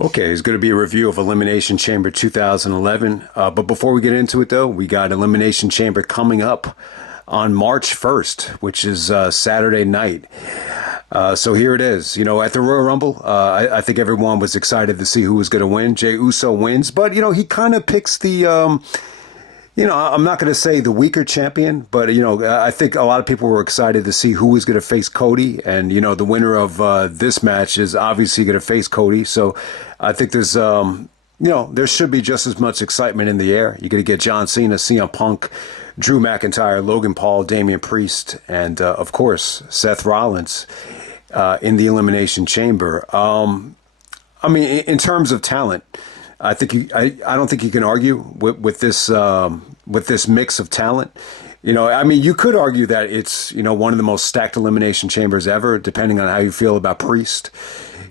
Okay, it's going to be a review of Elimination Chamber 2011. But before we get into it, though, we got Elimination Chamber coming up on March 1st, which is Saturday night. So here it is. You know, at the Royal Rumble, I think everyone was excited to see who was going to win. Jey Uso wins, but, you know, he kind of picks the... You know, I'm not going to say the weaker champion, but, you know, I think a lot of people were excited to see who was going to face Cody. And, you know, the winner of this match is obviously going to face Cody. So I think there's, you know, there should be just as much excitement in the air. You're going to get John Cena, CM Punk, Drew McIntyre, Logan Paul, Damian Priest, and, of course, Seth Rollins in the Elimination Chamber. I mean, in terms of talent, I think I don't think you can argue with this mix of talent. You know, I mean, you could argue that it's, you know, one of the most stacked elimination chambers ever, depending on how you feel about Priest.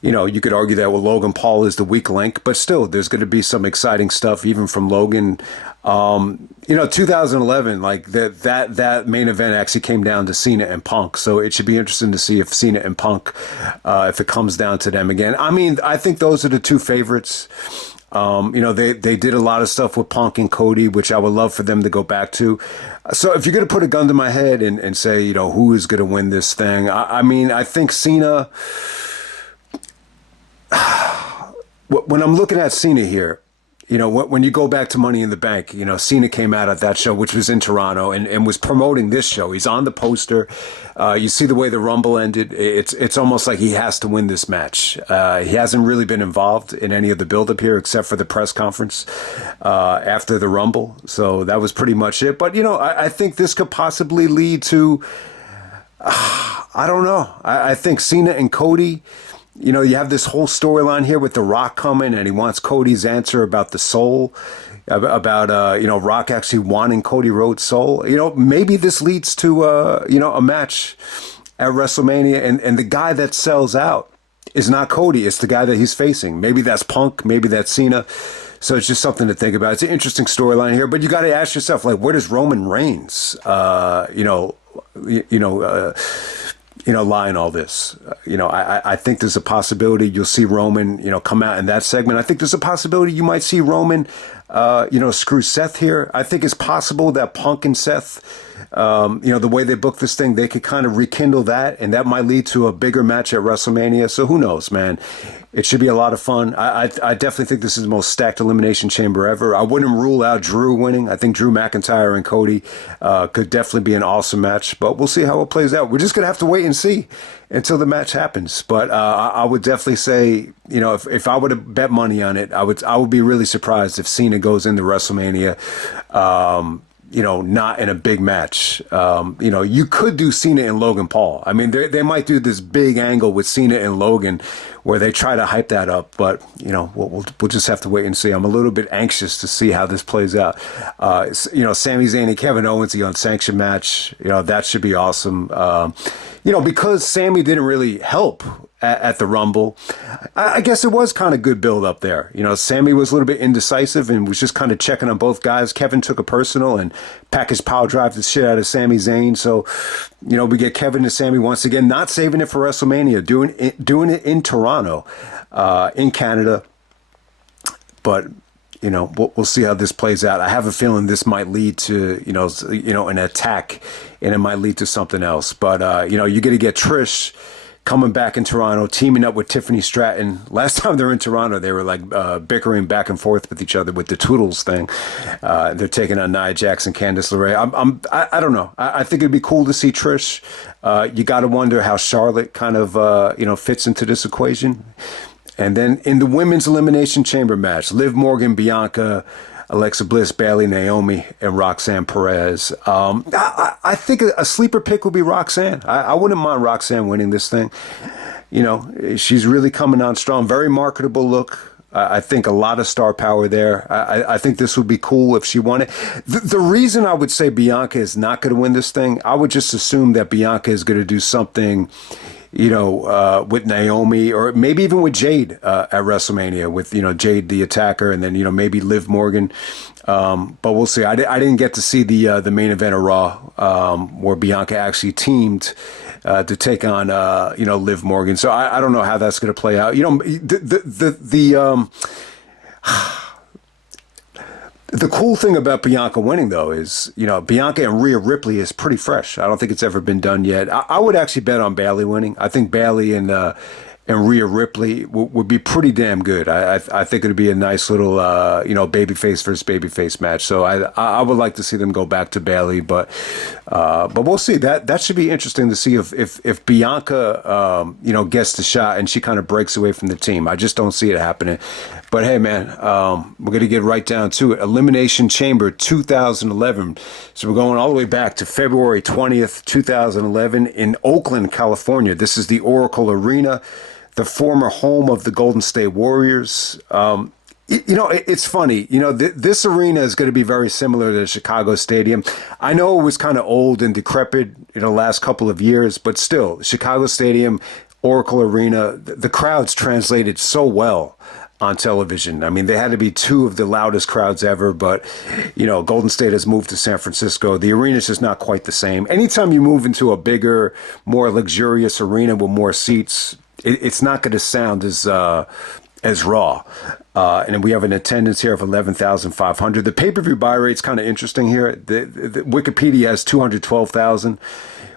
You know, you could argue that Logan Paul is the weak link, but still, there's going to be some exciting stuff even from Logan. You know, 2011, like that main event actually came down to Cena and Punk, so it should be interesting to see if Cena and Punk, if it comes down to them again. I mean, I think those are the two favorites. You know, they did a lot of stuff with Punk and Cody, which I would love for them to go back to. So if you're going to put a gun to my head and say, you know, who is going to win this thing, I mean, I think Cena, when I'm looking at Cena here, you know, when you go back to Money in the Bank, you know, Cena came out at that show, which was in Toronto, and was promoting this show. He's on the poster. You see the way the Rumble ended. It's almost like he has to win this match. He hasn't really been involved in any of the build-up here except for the press conference after the Rumble. So that was pretty much it. But, you know, I think this could possibly lead to, I don't know. I think Cena and Cody... You know, you have this whole storyline here with The Rock coming, and he wants Cody's answer about the soul, about, you know, Rock actually wanting Cody Rhodes' soul. You know, maybe this leads to, you know, a match at WrestleMania, and the guy that sells out is not Cody. It's the guy that he's facing. Maybe that's Punk. Maybe that's Cena. So it's just something to think about. It's an interesting storyline here, but you got to ask yourself, like, where does Roman Reigns, lie in all this? You know, I think there's a possibility you'll see Roman, you know, come out in that segment. I think there's a possibility you might see Roman, you know, screw Seth here. I think it's possible that Punk and Seth, you know, the way they book this thing, they could kind of rekindle that, and that might lead to a bigger match at WrestleMania. So who knows, man? It should be a lot of fun. I definitely think this is the most stacked elimination chamber ever. I wouldn't rule out Drew winning. I think Drew McIntyre and Cody could definitely be an awesome match, but we'll see how it plays out. We're just going to have to wait and see until the match happens. But I would definitely say, you know, if I were to bet money on it, I would be really surprised if Cena goes into WrestleMania, you know, not in a big match. You know, you could do Cena and Logan Paul. I mean, they might do this big angle with Cena and Logan where they try to hype that up, but, you know, we'll just have to wait and see. I'm a little bit anxious to see how this plays out. You know, Sami Zayn and Kevin Owens, the unsanctioned match, you know, that should be awesome. You know, because Sami didn't really help at the Rumble, I guess it was kind of good build up there. You know, Sami was a little bit indecisive and was just kind of checking on both guys. Kevin took a personal and package power drive the shit out of Sami Zayn. So, you know, we get Kevin and Sami once again, not saving it for WrestleMania, doing it in Toronto, in Canada. But, you know, we'll see how this plays out. I have a feeling this might lead to, you know, an attack, and it might lead to something else. But, you know, you're going to get Trish coming back in Toronto, teaming up with Tiffany Stratton. Last time they were in Toronto, they were like bickering back and forth with each other with the Toodles thing. They're taking on Nia Jax and Candice LeRae. I don't know. I think it'd be cool to see Trish. You got to wonder how Charlotte kind of, you know, fits into this equation. And then in the women's elimination chamber match, Liv Morgan, Bianca, Alexa Bliss, Bayley, Naomi, and Roxanne Perez. I think a sleeper pick would be Roxanne. I wouldn't mind Roxanne winning this thing. You know, she's really coming on strong. Very marketable look. I think a lot of star power there. I think this would be cool if she won it. The reason I would say Bianca is not going to win this thing, I would just assume that Bianca is going to do something, with Naomi, or maybe even with Jade at WrestleMania, with, Jade the attacker, and then, maybe Liv Morgan. But we'll see. I didn't get to see the main event of Raw, where Bianca actually teamed to take on, Liv Morgan. So I don't know how that's going to play out. The cool thing about Bianca winning, though, is, Bianca and Rhea Ripley is pretty fresh. I don't think it's ever been done yet. I would actually bet on Bayley winning. I think Bayley and Rhea Ripley would be pretty damn good. I think it'd be a nice little, babyface versus babyface match. So I would like to see them go back to Bayley, but we'll see. That should be interesting to see if Bianca, gets the shot and she kind of breaks away from the team. I just don't see it happening. But hey, man, we're going to get right down to it. Elimination Chamber 2011. So we're going all the way back to February 20th, 2011 in Oakland, California. This is the Oracle Arena, the former home of the Golden State Warriors. It's funny. This arena is going to be very similar to the Chicago Stadium. I know it was kind of old and decrepit in the last couple of years, but still, Chicago Stadium, Oracle Arena, the crowds translated so well on television. I mean, they had to be two of the loudest crowds ever, but, Golden State has moved to San Francisco. The arena is just not quite the same. Anytime you move into a bigger, more luxurious arena with more seats, it's not going to sound as raw. And we have an attendance here of 11,500. The pay-per-view buy rate's kind of interesting here. The Wikipedia has 212,000,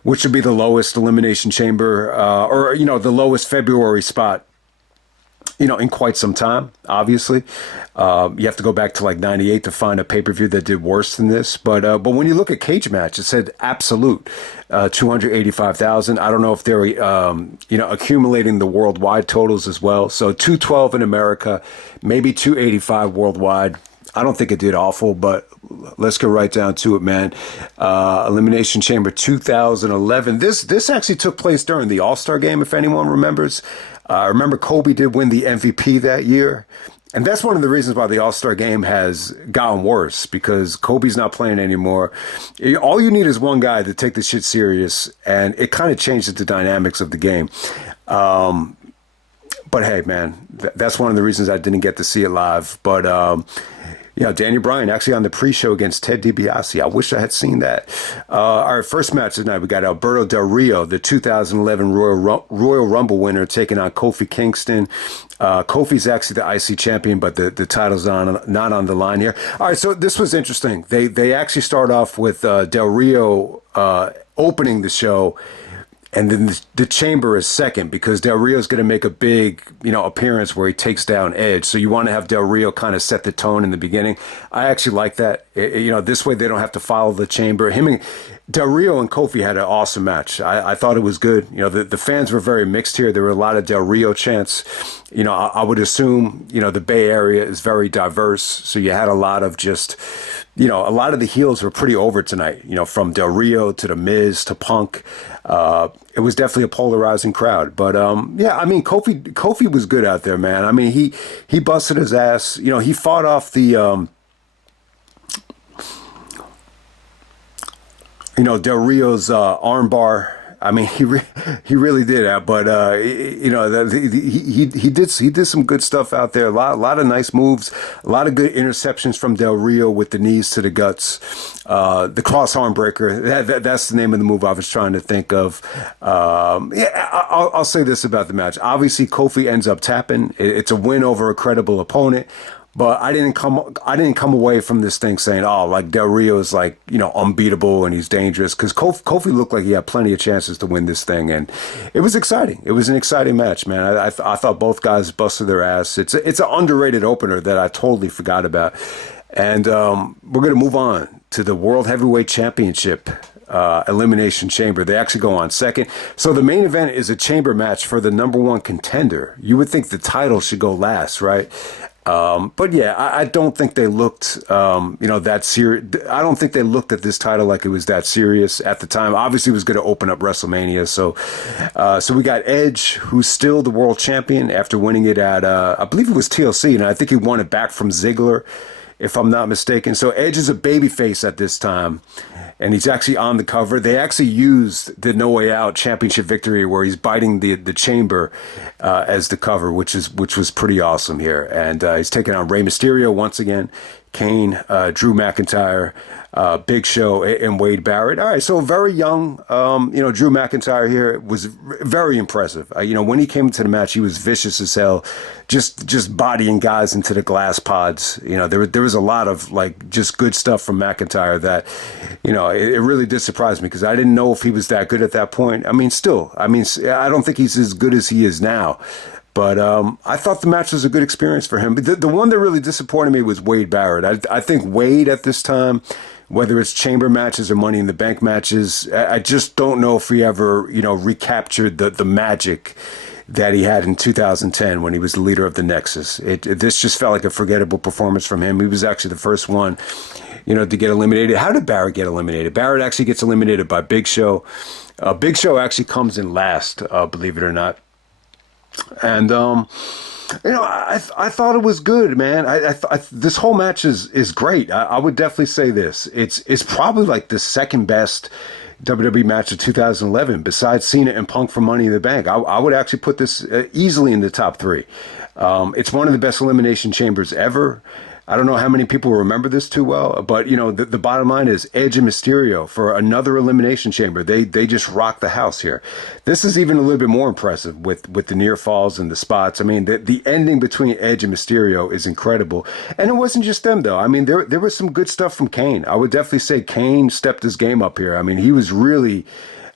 which would be the lowest Elimination Chamber, or the lowest February spot, in quite some time, obviously. You have to go back to like 98 to find a pay-per-view that did worse than this. But when you look at Cage Match, it said absolute 285,000. I don't know if they're, accumulating the worldwide totals as well. So 212 in America, maybe 285 worldwide. I don't think it did awful, but let's get right down to it, man. Elimination Chamber 2011. This actually took place during the All-Star Game, if anyone remembers. Remember, Kobe did win the MVP that year. And that's one of the reasons why the All-Star Game has gotten worse, because Kobe's not playing anymore. All you need is one guy to take this shit serious, and it kind of changes the dynamics of the game. But hey, man, that's one of the reasons I didn't get to see it live. But Daniel Bryan actually on the pre-show against Ted DiBiase. I wish I had seen that. Our first match tonight, we got Alberto Del Rio, the 2011 Royal Rumble winner, taking on Kofi Kingston. Kofi's actually the IC champion, but the title's not on the line here. All right, so this was interesting. They actually start off with Del Rio opening the show, and then the Chamber is second, because Del Rio's going to make a big, appearance where he takes down Edge. So you want to have Del Rio kind of set the tone in the beginning. I actually like that. This way they don't have to follow the Chamber. Del Rio and Kofi had an awesome match. I thought it was good. The fans were very mixed here. There were a lot of Del Rio chants. I would assume, the Bay Area is very diverse. So you had a lot of just, a lot of the heels were pretty over tonight, from Del Rio to The Miz to Punk. It was definitely a polarizing crowd. But, Kofi was good out there, man. I mean, he busted his ass. He fought off the, Del Rio's armbar. I mean, he really did that, but he did some good stuff out there. A lot of nice moves, a lot of good interceptions from Del Rio with the knees to the guts. The cross arm breaker, that's the name of the move I was trying to think of. I'll say this about the match. Obviously, Kofi ends up tapping. It's a win over a credible opponent. But I didn't come away from this thing saying, Del Rio is unbeatable and he's dangerous, because Kofi looked like he had plenty of chances to win this thing, and it was exciting. It was an exciting match, man. I thought both guys busted their ass. It's an underrated opener that I totally forgot about, and we're gonna move on to the World Heavyweight Championship. Elimination Chamber. They actually go on second. So the main event is a chamber match for the number one contender. You would think the title should go last, right? But yeah, I don't think they looked, that serious. I don't think they looked at this title like it was that serious at the time. Obviously, it was going to open up WrestleMania. So we got Edge, who's still the world champion after winning it at, I believe it was TLC, and I think he won it back from Ziggler, if I'm not mistaken. So Edge is a babyface at this time. and he's actually on the cover. They actually used the No Way Out Championship Victory where he's biting the chamber as the cover, which was pretty awesome here. And he's taking on Rey Mysterio once again, Kane, Drew McIntyre, Big Show, and Wade Barrett. All right, so very young. Drew McIntyre here was very impressive. When he came into the match, he was vicious as hell, just bodying guys into the glass pods. There was a lot of just good stuff from McIntyre that, it really did surprise me because I didn't know if he was that good at that point. I don't think he's as good as he is now. But I thought the match was a good experience for him. But the one that really disappointed me was Wade Barrett. I think Wade at this time, whether it's chamber matches or Money in the Bank matches, I just don't know if he ever, recaptured the magic that he had in 2010 when he was the leader of the Nexus. This just felt like a forgettable performance from him. He was actually the first one, to get eliminated. How did Barrett get eliminated? Barrett actually gets eliminated by Big Show. Big Show actually comes in last, believe it or not. And I thought it was good, man. This whole match is great. I would definitely say this. It's probably like the second best WWE match of 2011, besides Cena and Punk for Money in the Bank. I would actually put this easily in the top three. It's one of the best Elimination Chambers ever. I don't know how many people remember this too well, but the bottom line is Edge and Mysterio for another Elimination Chamber. They just rocked the house here. This is even a little bit more impressive with the near falls and the spots. I mean, the ending between Edge and Mysterio is incredible, and it wasn't just them though. I mean, there was some good stuff from Kane. I would definitely say Kane stepped his game up here. I mean, he was really.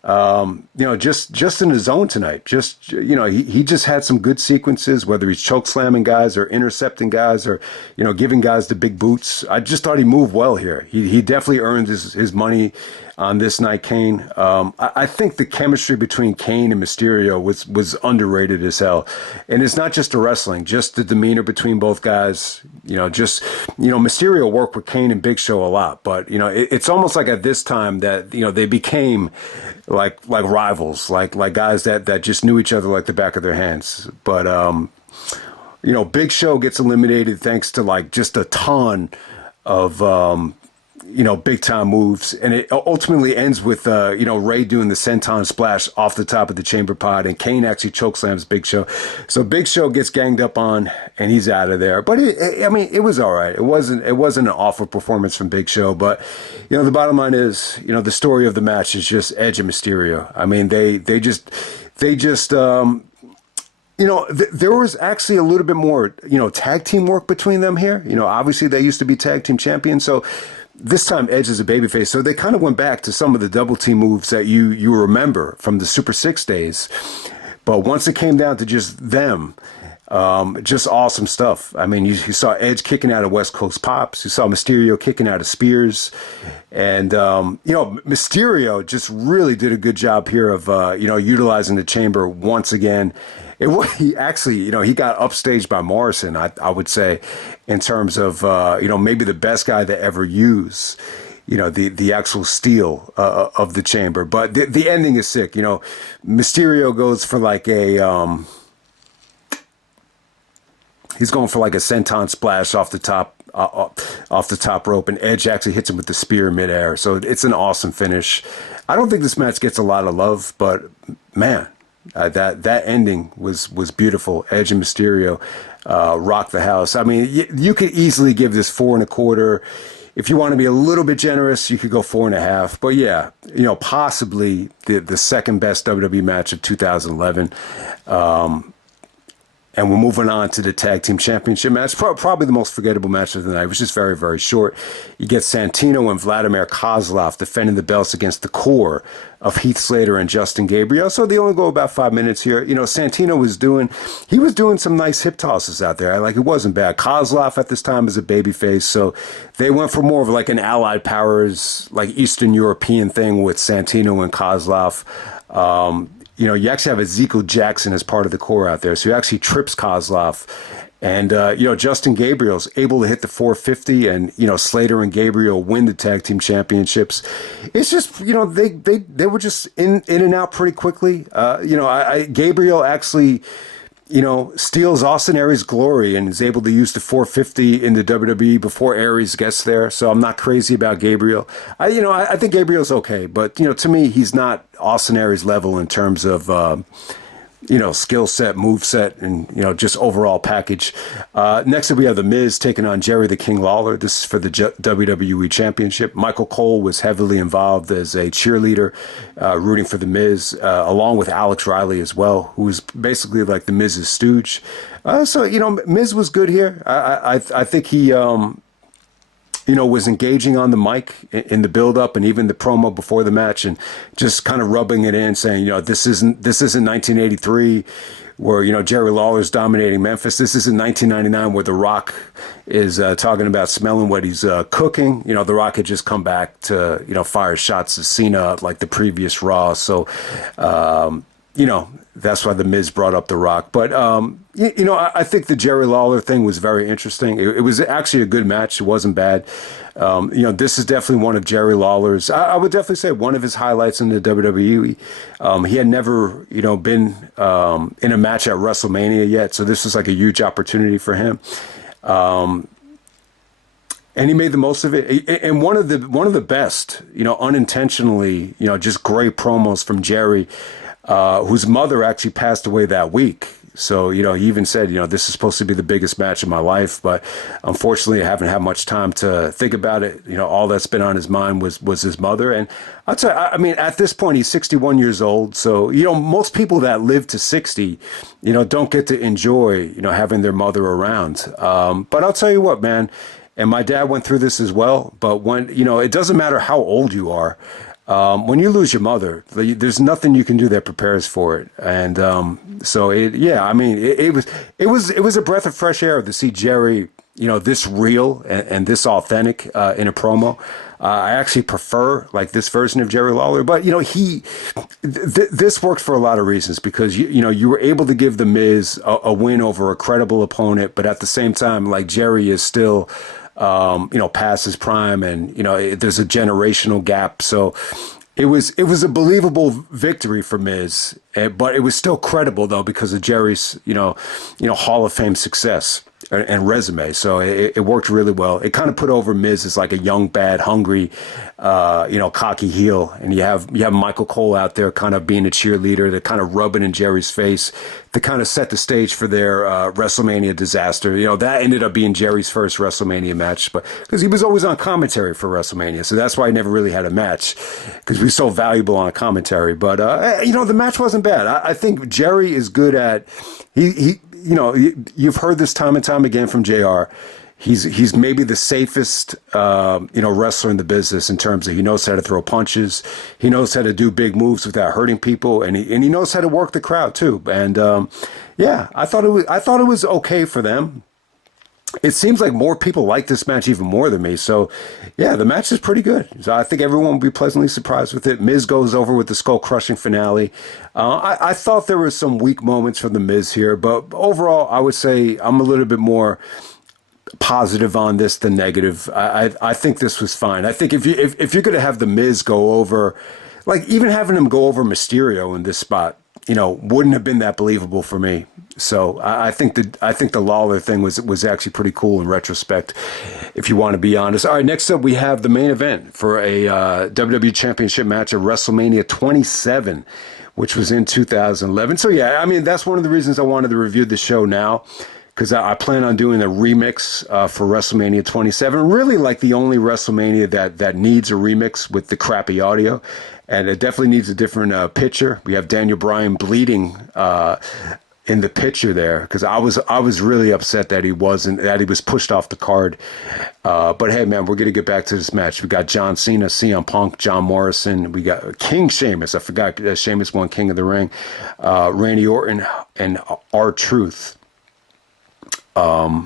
Just in his zone tonight. He just had some good sequences, whether he's choke slamming guys or intercepting guys or, giving guys the big boots. I just thought he moved well here. He definitely earned his money on this night, Kane. I think the chemistry between Kane and Mysterio was underrated as hell. And it's not just the wrestling, just the demeanor between both guys. Mysterio worked with Kane and Big Show a lot, but it's almost like at this time that they became like rivals, like guys that just knew each other like the back of their hands. But Big Show gets eliminated thanks to just a ton of big time moves, and it ultimately ends with Ray doing the senton splash off the top of the chamber pod, and Kane actually chokeslams Big Show. So Big Show gets ganged up on, and he's out of there. But it was all right. It wasn't an awful performance from Big Show, but the bottom line is the story of the match is just Edge and Mysterio. I mean, they just. There was actually a little bit more, tag team work between them here. Obviously they used to be tag team champions. So this time Edge is a babyface. So they kind of went back to some of the double team moves that you remember from the Super 6 days. But once it came down to just them, just awesome stuff. I mean, you saw Edge kicking out of West Coast Pops. You saw Mysterio kicking out of Spears. And, Mysterio just really did a good job here of, utilizing the chamber once again. He actually, he got upstaged by Morrison, I would say, in terms of, maybe the best guy to ever use, the actual steel of the chamber. But the ending is sick. Mysterio goes for he's going for a senton splash off the top rope, and Edge actually hits him with the spear midair. So it's an awesome finish. I don't think this match gets a lot of love, but man. That ending was beautiful. Edge and Mysterio rocked the house. I mean, you could easily give this 4.25. If you want to be a little bit generous, you could go 4.5. But yeah, possibly the second best WWE match of 2011. And we're moving on to the Tag Team Championship match. Probably the most forgettable match of the night. It was just very, very short. You get Santino and Vladimir Kozlov defending the belts against the core of Heath Slater and Justin Gabriel. So they only go about 5 minutes here. Santino was doing some nice hip tosses out there. It wasn't bad. Kozlov at this time is a babyface. So they went for more of an Allied Powers, Eastern European thing with Santino and Kozlov. You actually have Ezekiel Jackson as part of the core out there. So he actually trips Kozlov. And, Justin Gabriel's able to hit the 450, and, Slater and Gabriel win the tag team championships. It's just, they were just in and out pretty quickly. Gabriel actually, steals Austin Aries' glory and is able to use the 450 in the WWE before Aries gets there. So I'm not crazy about Gabriel. I think Gabriel's okay, but to me, he's not Austin Aries level in terms of skill set, move set, and just overall package. Next up, we have The Miz taking on Jerry the King Lawler. This is for the WWE Championship. Michael Cole was heavily involved as a cheerleader, rooting for The Miz, along with Alex Riley as well, who was basically like The Miz's stooge. So Miz was good here. I think he was engaging on the mic in the build-up and even the promo before the match, and just kind of rubbing it in, saying, this isn't 1983 where Jerry Lawler's dominating Memphis. This isn't 1999 where The Rock is talking about smelling what he's cooking. The Rock had just come back to fire shots at Cena like the previous Raw. So that's why The Miz brought up The Rock. But, I think the Jerry Lawler thing was very interesting. It was actually a good match. It wasn't bad. This is definitely one of Jerry Lawler's, I would definitely say, one of his highlights in the WWE. He had never, been in a match at WrestleMania yet. So this was like a huge opportunity for him. And he made the most of it. And one of the best, unintentionally, just great promos from Jerry, whose mother actually passed away that week. So, he even said, this is supposed to be the biggest match of my life, but unfortunately I haven't had much time to think about it. All that's been on his mind was his mother. And I'll tell you, at this point, he's 61 years old. So, most people that live to 60, don't get to enjoy, having their mother around. But I'll tell you what, man, and my dad went through this as well, but when, it doesn't matter how old you are. When you lose your mother, there's nothing you can do that prepares for it. And it was a breath of fresh air to see Jerry, this real and this authentic in a promo. I actually prefer like this version of Jerry Lawler, but this worked for a lot of reasons because you were able to give The Miz a win over a credible opponent, but at the same time, like Jerry is still past his prime, and there's a generational gap. So it was a believable victory for Miz, but it was still credible though because of Jerry's Hall of Fame success and resume. So it worked really well. It kind of put over Miz as like a young, bad, hungry, cocky heel, and you have Michael Cole out there kind of being a cheerleader, to kind of rub it in Jerry's face, to kind of set the stage for their WrestleMania disaster. That ended up being Jerry's first WrestleMania match, but because he was always on commentary for WrestleMania, so that's why he never really had a match because he was so valuable on commentary. But the match wasn't bad. I think Jerry is good at he. You've heard this time and time again from JR. He's maybe the safest, wrestler in the business in terms of he knows how to throw punches. He knows how to do big moves without hurting people. And he knows how to work the crowd too. And, I thought it was okay for them. It seems like more people like this match even more than me. So, yeah, the match is pretty good. So I think everyone will be pleasantly surprised with it. Miz goes over with the skull-crushing finale. I thought there were some weak moments for the Miz here, but overall, I would say I'm a little bit more positive on this than negative. I think this was fine. I think if you're going to have the Miz go over, like even having him go over Mysterio in this spot, wouldn't have been that believable for me. So I think the Lawler thing was actually pretty cool in retrospect, if you want to be honest. All right, next up we have the main event for a WWE Championship match at WrestleMania 27, which was in 2011. So yeah, that's one of the reasons I wanted to review the show now, because I plan on doing a remix for WrestleMania 27. Really like the only WrestleMania that needs a remix with the crappy audio. And it definitely needs a different picture. We have Daniel Bryan bleeding in the picture there, because I was really upset that he was pushed off the card. But hey, man, we're gonna get back to this match. We got John Cena, CM Punk, John Morrison. We got King Sheamus. I forgot Sheamus won King of the Ring. Randy Orton and R-Truth. Yeah,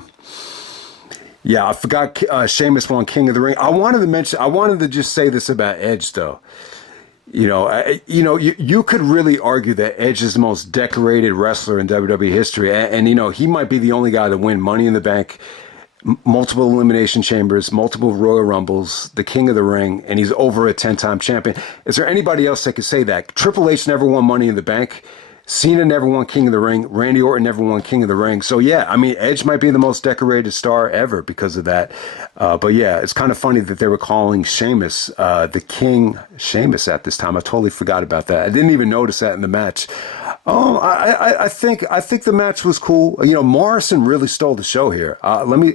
I forgot Sheamus won King of the Ring. I wanted to just say this about Edge though. You could really argue that Edge is the most decorated wrestler in WWE history. And he might be the only guy to win Money in the Bank, multiple Elimination Chambers, multiple Royal Rumbles, the King of the Ring, and he's over a 10-time champion. Is there anybody else that could say that? Triple H never won Money in the Bank. Cena never won King of the Ring. Randy Orton never won King of the Ring. So, yeah, I mean, Edge might be the most decorated star ever because of that. But, yeah, it's kind of funny that they were calling Sheamus the King Sheamus at this time. I totally forgot about that. I didn't even notice that in the match. I think the match was cool. You know, Morrison really stole the show here.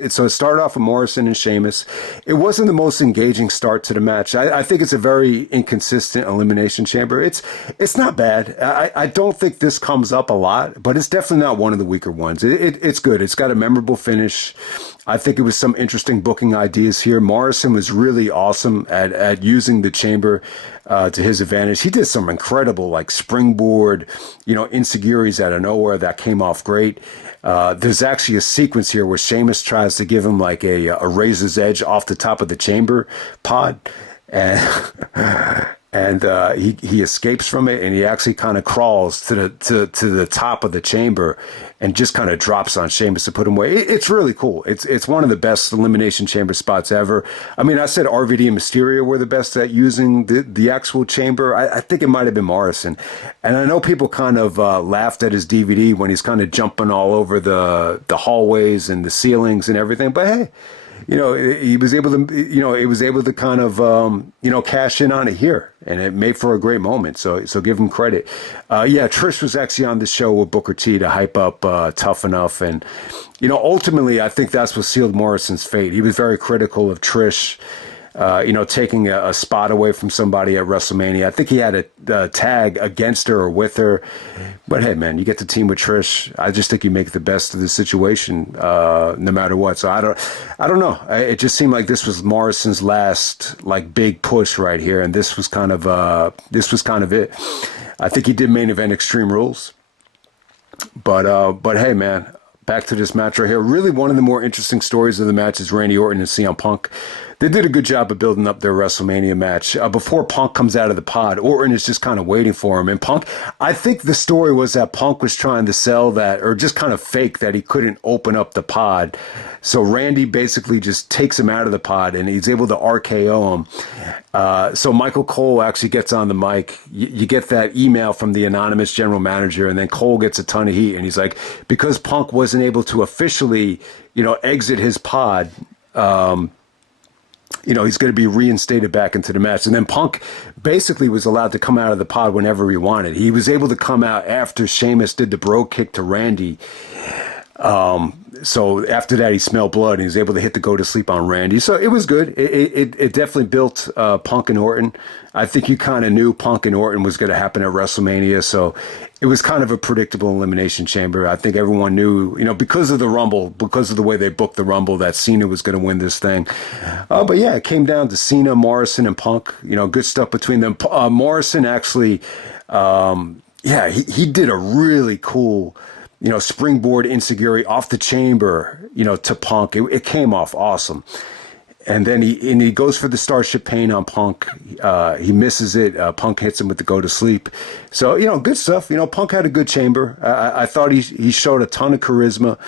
So it started off with Morrison and Sheamus. It wasn't the most engaging start to the match. I think it's a very inconsistent Elimination Chamber. It's not bad. I don't think this comes up a lot, but it's definitely not one of the weaker ones. It's good. It's got a memorable finish. I think it was some interesting booking ideas here. Morrison was really awesome at using the chamber to his advantage. He did some incredible, like, springboard, insecurities out of nowhere that came off great. There's actually a sequence here where Sheamus tries to give him like a razor's edge off the top of the chamber pod, and he escapes from it, and he actually kind of crawls to the top of the chamber and just kind of drops on Sheamus to put him away. It's really cool. It's one of the best Elimination Chamber spots ever. I mean, I said RVD and Mysterio were the best at using the actual chamber. I think it might have been Morrison. And I know people kind of laughed at his DVD when he's kind of jumping all over the hallways and the ceilings and everything. But hey, he was able to kind of, cash in on it here, and it made for a great moment. So give him credit. Trish was actually on the show with Booker T to hype up Tough Enough. And, ultimately, I think that's what sealed Morrison's fate. He was very critical of Trish, taking a spot away from somebody at WrestleMania. I think he had a tag against her or with her. But hey, man, you get to team with Trish. I just think you make the best of the situation, no matter what. So I don't know. It just seemed like this was Morrison's last like big push right here, and this was kind of it. I think he did main event Extreme Rules. But hey, man. Back to this match right here. Really, one of the more interesting stories of the match is Randy Orton and CM Punk. They did a good job of building up their WrestleMania match. Before Punk comes out of the pod, Orton is just kind of waiting for him. And Punk, I think the story was that Punk was trying to sell that, or just kind of fake that he couldn't open up the pod. So Randy basically just takes him out of the pod, and he's able to RKO him. So Michael Cole actually gets on the mic. You get that email from the anonymous general manager, and then Cole gets a ton of heat. And he's like, because Punk wasn't able to officially, exit his pod, he's going to be reinstated back into the match. And then Punk basically was allowed to come out of the pod whenever he wanted. He was able to come out after Sheamus did the bro kick to Randy. So after that, he smelled blood, and he was able to hit the go to sleep on Randy. So it was good. It definitely built Punk and Orton. I think you kind of knew Punk and Orton was going to happen at WrestleMania. So it was kind of a predictable Elimination Chamber. I think everyone knew, because of the Rumble, because of the way they booked the Rumble, that Cena was going to win this thing. But yeah, it came down to Cena, Morrison, and Punk. Good stuff between them. Morrison actually, he did a really cool, springboard insecurity off the chamber, to Punk. It came off awesome. And then he goes for the Starship Pain on Punk. He misses it. Punk hits him with the go to sleep. So, good stuff. Punk had a good chamber. I thought he showed a ton of charisma.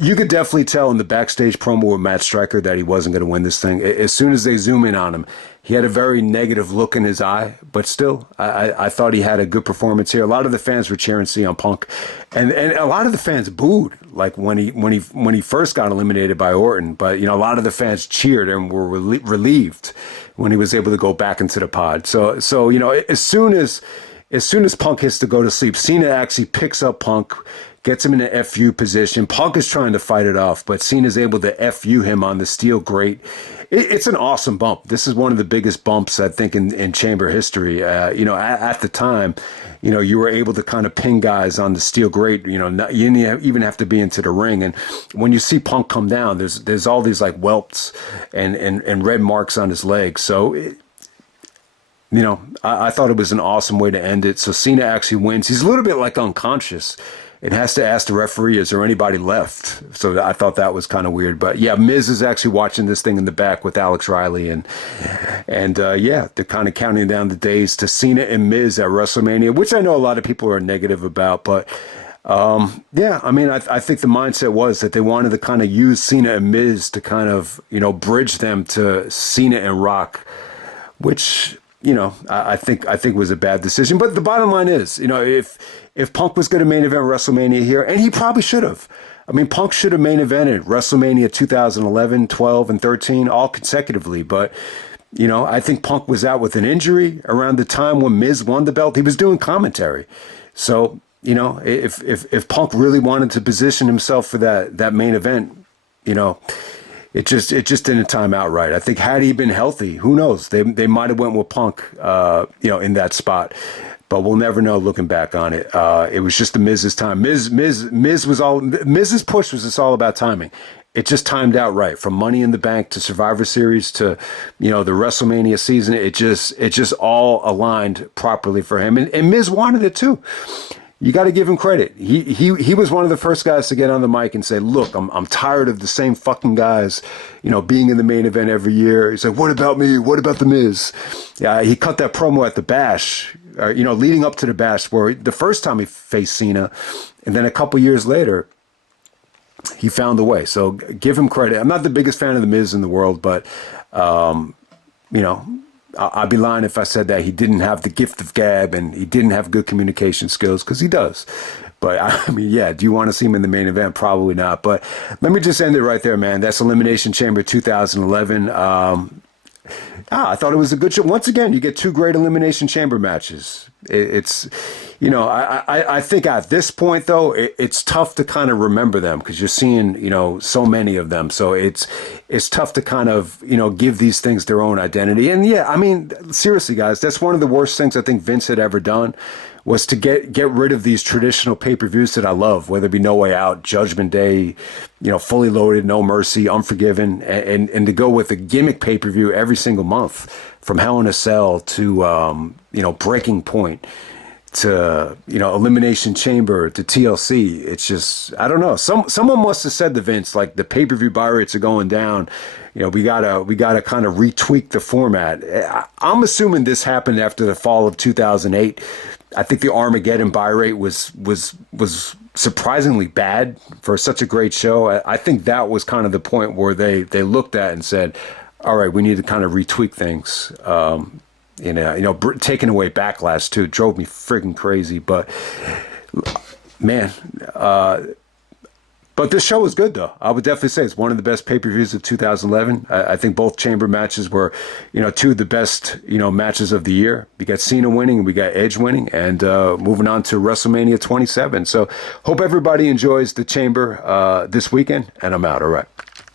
You could definitely tell in the backstage promo with Matt Striker that he wasn't going to win this thing. As soon as they zoom in on him, he had a very negative look in his eye, but still, I thought he had a good performance here. A lot of the fans were cheering CM Punk, and a lot of the fans booed, like when he first got eliminated by Orton. But a lot of the fans cheered and were relieved when he was able to go back into the pod. So as soon as Punk hits the go to sleep, Cena actually picks up Punk, gets him in an FU position. Punk is trying to fight it off, but Cena's able to FU him on the steel grate. It's an awesome bump. This is one of the biggest bumps, I think, in Chamber history. At the time, you were able to kind of pin guys on the steel grate. You didn't even have to be into the ring. And when you see Punk come down, there's all these like welts and red marks on his legs. So I thought it was an awesome way to end it. So Cena actually wins. He's a little bit like unconscious. It has to ask the referee, is there anybody left? So I thought that was kind of weird. But yeah, Miz is actually watching this thing in the back with Alex Riley. And they're kind of counting down the days to Cena and Miz at WrestleMania, which I know a lot of people are negative about. But I think the mindset was that they wanted to kind of use Cena and Miz to kind of, bridge them to Cena and Rock, which I think it was a bad decision. But the bottom line is, if Punk was going to main event WrestleMania here, and he probably should have. I mean, Punk should have main evented WrestleMania 2011, 12, and 13 all consecutively. But, I think Punk was out with an injury around the time when Miz won the belt. He was doing commentary. So, if Punk really wanted to position himself for that main event, it just didn't time out right. I think had he been healthy, who knows? They might have went with Punk, in that spot. But we'll never know looking back on it. It was just the Miz's time. Miz's push was just all about timing. It just timed out right, from Money in the Bank to Survivor Series to, the WrestleMania season. It just all aligned properly for him, and Miz wanted it too. You got to give him credit. He was one of the first guys to get on the mic and say, "Look, I'm tired of the same fucking guys, being in the main event every year." He said, "What about me? What about the Miz?" Yeah, he cut that promo at the Bash, leading up to the Bash, where the first time he faced Cena, and then a couple years later, he found a way. So give him credit. I'm not the biggest fan of the Miz in the world, but I'd be lying if I said that he didn't have the gift of gab and he didn't have good communication skills, because he does. But do you want to see him in the main event? Probably not. But let me just end it right there, man. That's Elimination Chamber 2011. I thought it was a good show. Once again, you get two great Elimination Chamber matches. I think at this point, though, it's tough to kind of remember them, because you're seeing, so many of them. So it's tough to kind of, give these things their own identity. And seriously, guys, that's one of the worst things I think Vince had ever done, was to get rid of these traditional pay-per-views that I love, whether it be No Way Out, Judgment Day, Fully Loaded, No Mercy, Unforgiven, and to go with a gimmick pay-per-view every single month, from Hell in a Cell to, Breaking Point to, Elimination Chamber to TLC. It's just, I don't know. Someone must have said to Vince, like, the pay-per-view buy rates are going down. We gotta kind of retweak the format. I'm assuming this happened after the fall of 2008. I think the Armageddon buy rate was surprisingly bad for such a great show. I think that was kind of the point where they looked at and said, all right, we need to kind of retweak things. Taking away Backlash too drove me freaking crazy. But man, but this show was good, though. I would definitely say it's one of the best pay-per-views of 2011. I think both chamber matches were, two of the best, matches of the year. We got Cena winning and we got Edge winning, and moving on to WrestleMania 27. So hope everybody enjoys the chamber this weekend, and I'm out. All right.